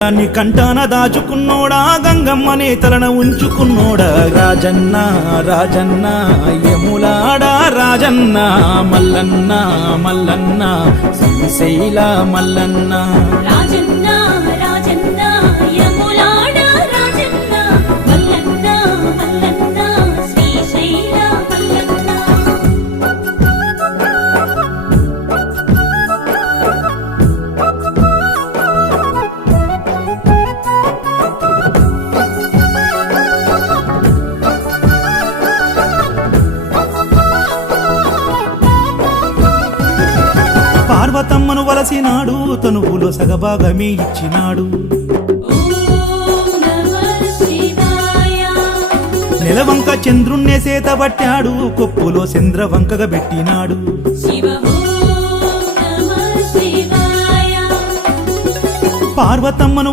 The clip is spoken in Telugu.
దాన్ని కంటాన దాచుకున్నోడా గంగమ్మనే తలన ఉంచుకున్నోడా రాజన్న రాజన్న యములాడా రాజన్న మల్లన్న మల్లన్న శ్రీశైల మల్లన్న రాజన్న రాజన్న యములాడా రాజన్న మల్లన్న మల్లన్న శ్రీశైల మల్లన్న పార్వతమ్మను వలసినాడు తనువులో సగభాగమే ఇచ్చినాడు ఓం నమః శివాయ నెలవంక చంద్రుణ్ణే సేతబట్టాడు కొప్పులో చంద్రవంకగా పెట్టినాడు శివ ఓం నమః శివాయ పార్వతమ్మను